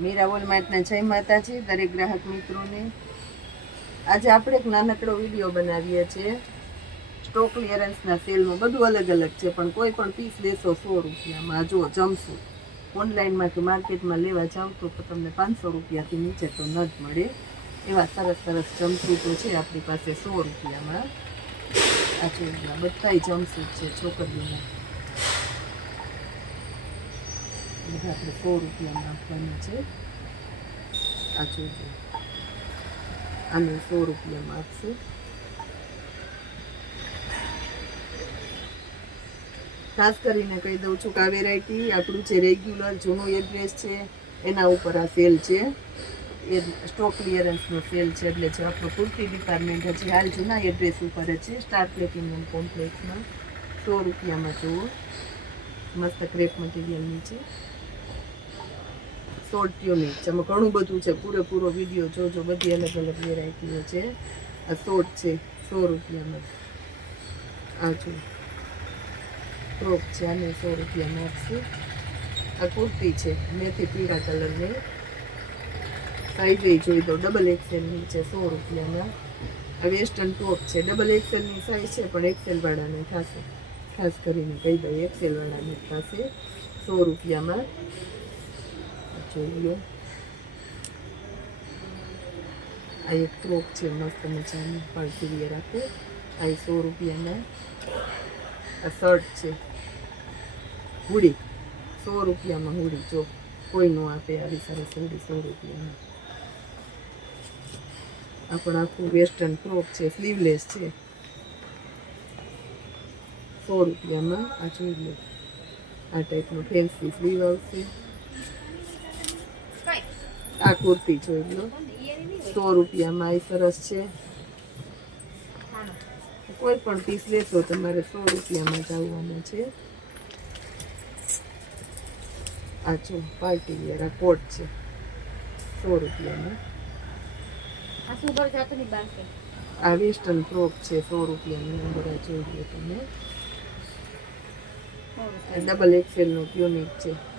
મીરા વોલમાર્ટના જય માતાજી, દરેક ગ્રાહક મિત્રોને. આજે આપણે એક નાનકડો વીડિયો બનાવીએ છીએ. સ્ટોક ક્લિયરન્સના સેલમાં બધું અલગ અલગ છે, પણ કોઈ પણ પીસ લેશો સો રૂપિયામાં. જો જમશું. ઓનલાઈનમાં કે માર્કેટમાં લેવા જાઓ તો તમને પાંચસો રૂપિયાથી નીચે તો ન જ મળે. એવા સરસ સરસ જમસૂટો છે આપણી પાસે સો રૂપિયામાં. આ બધાય જમસૂટ છે, છોકરીઓના. બધા આપણે સો રૂપિયામાં આપવાની છે. આ જોજો. આને સો રૂપિયામાં આપશું. ખાસ કરીને કહી દઉં છું કે આ વેરાયટી આપણું જે રેગ્યુલર જૂનું એડ્રેસ છે, એના ઉપર આ સેલ છે. એ સ્ટોક ક્લિયરન્સનો સેલ છે, એટલે જે આપણું કુર્તી ડિપાર્ટમેન્ટ હજી હાલ જૂના એડ્રેસ ઉપર છે સ્ટાર પ્લેટિનિયમ કોમ્પ્લેક્સમાં સો રૂપિયામાં જુઓ. મસ્ત ક્રેપ મટીરિયલની છે. ટ્યુનિક છે. એમાં ઘણું બધું છે. પૂરેપૂરો વીડિયો જોજો. બધી અલગ અલગ વેરાયટીઓ છે. આ શોર્ટ છે. સો રૂપિયામાં. આ જો. ફ્રોક છે. આને સો રૂપિયામાં આપશે. આ કુર્તી છે. મેથી પીળા કલરની. સાઈઝ જોઈ દો. ડબલ એક્સેલની છે. સો રૂપિયામાં. આ વેસ્ટર્ન ટોપ છે. ડબલ એક્સેલની સાઈઝ છે, પણ એક્સેલવાળાને થશે ખાસ કરીને કહી દઉં. એક્સેલવાળાને થશે. સો રૂપિયામાં. આ જોઈ લો આ એક ફ્રોક છે મસ્ત મજાની પાર્ટી વિયર આપે આ સો રૂપિયાના આ શર્ટ છે હુડી સો રૂપિયામાં હુડી જો કોઈ નો આપે આવી સરસ હુડી સો રૂપિયામાં આ પણ આખું વેસ્ટર્ન ફ્રોક છે સ્લીવલેસ છે સો રૂપિયામાં આ જોઈ લો આ ટાઈપનો ફેન્સી સ્લીવ આવશે આ કુર્તી જોઈ લો. સો રૂપિયામાં એ સરસ છે. કોઈ પણ પીસ લેશો તમારે સો રૂપિયામાં જ આવવાના છે. આ જો પાર્ટી વેર આ કોટ છે. સો રૂપિયામાં. આ છે. વેસ્ટર્ન ફ્રોક છે સો રૂપિયાની અંદર જોઈ લો તમે. ડબલ એક્સેલનું યુનિક છે.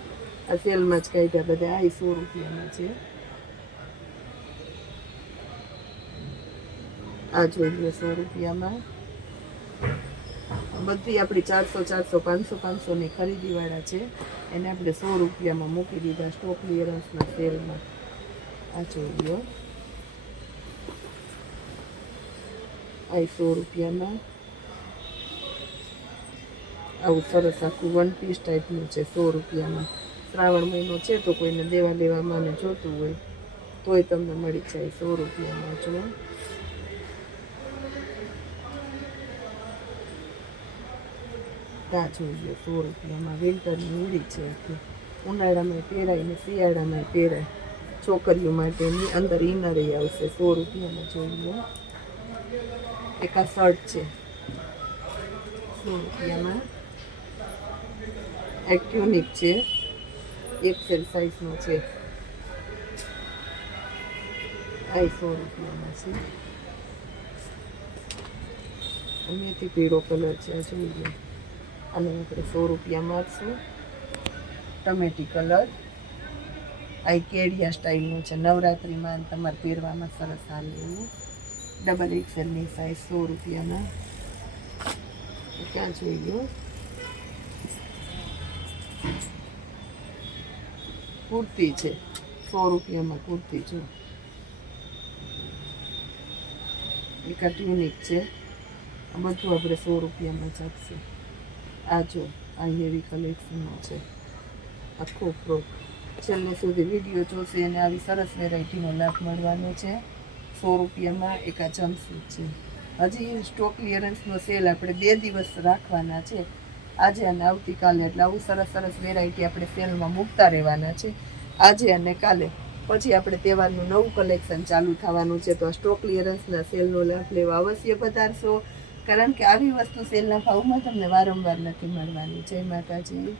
આ સેલમાં જ કાઢ્યા બધા આ સો રૂપિયામાં છે. આ જોઈ લો સો રૂપિયામાં. બધી આપણી ચારસો ચારસો, પાંચસો, પાંચસોની ખરીદીવાળા છે. એને આપણે સો રૂપિયામાં મૂકી દીધા સ્ટોક ક્લિયરન્સના સેલમાં. આ જોઈ લો આ સો રૂપિયામાં. આવું સરસ આખું વન પીસ ટાઈપનું છે સો રૂપિયામાં. શ્રાવણ મહિનો છે તો કોઈને દેવા લેવામાં જોતું હોય. તોય તમને મળી જાય સો રૂપિયામાં જો ત્યાં જોઈએ સો રૂપિયામાં વિન્ટરની ઉડી છે ઉનાળામાં પહેરાય ને શિયાળામાં પહેરાય. છોકરીઓ માટેની અંદર ઇનર આવશે, સો રૂપિયામાં જોઈએ એક આ શર્ટ છે. સો રૂપિયામાં. એક યુનિક છે. એક્સેલ સાઇઝનો છે. આ સો રૂપિયામાં છે અમેથી પીળો કલર છે જોઈ લો. આને આપણે સો રૂપિયામાં મારશું ટમેટી કલર આ કેડિયા સ્ટાઇલનું છે. નવરાત્રિમાં તમારે પહેરવામાં સરસ હાલ એવું. ડબલ એક્સેલની સાઈઝ સો રૂપિયામાં ક્યાં જોઈ લો. કુર્તી છે. સો રૂપિયામાં કુર્તી જો એક આ ટ્યુનિક છે. આ બધું આપણે સો રૂપિયામાં જ આ જો, આ હેવી કલેક્શનનો છે. આખો ફ્રોક છેલ્લે સુધી વીડિયો જોશે અને આવી સરસ વેરાયટીનો લાભ મળવાનો છે. સો રૂપિયામાં એક આ જમ્પસૂટ છે. હજી સ્ટોક ક્લિયરન્સનો સેલ આપણે બે દિવસ રાખવાના છે. આજે અને આવતીકાલે, એટલે આવું સરસ સરસ વેરાયટી આપણે સેલમાં મૂકતા રહેવાના છે. આજે અને કાલે. પછી આપણે તહેવારનું નવું કલેક્શન ચાલુ થવાનું છે, તો સ્ટોક ક્લિયરન્સના સેલનો લાભ લેવા અવશ્ય પધારશો. કારણ કે આવી વસ્તુ સેલના ભાવમાં તમને વારંવાર નથી મળવાની. જય માતાજી.